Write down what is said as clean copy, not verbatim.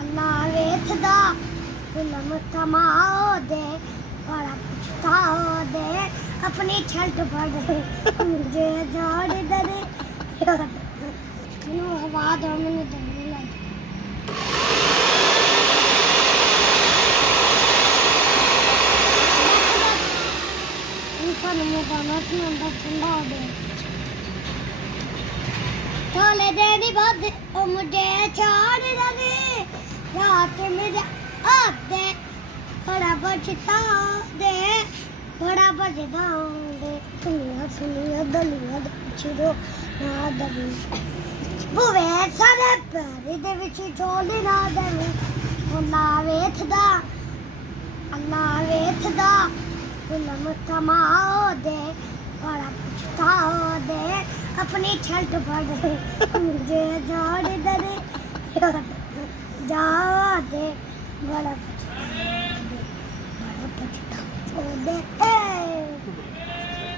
अल्लाह वेखदा film तमाओ दे बड़ा पछताओ दे अपनी छल्ट फड़ मुझे जोड़ दे मैनू हवा दो मैनू डर लग ऊपर में गाना सुनदा ठंडा हो दे थोले देनी बाद ओ मुझे छोड़ दे रात में आते बड़ा बचता दे बड़ा बचता दे सुनिया दलिया चिरो ना दबी बुवे सारे प्यारे दे विच झोले ना देवे अल्लाह वेखदा फिल्म तमाओ दे बड़ा पछताओ दे अपनी छल्ट फड़ मुझे जोड़ दे जा दे बड़ा पछताओ दे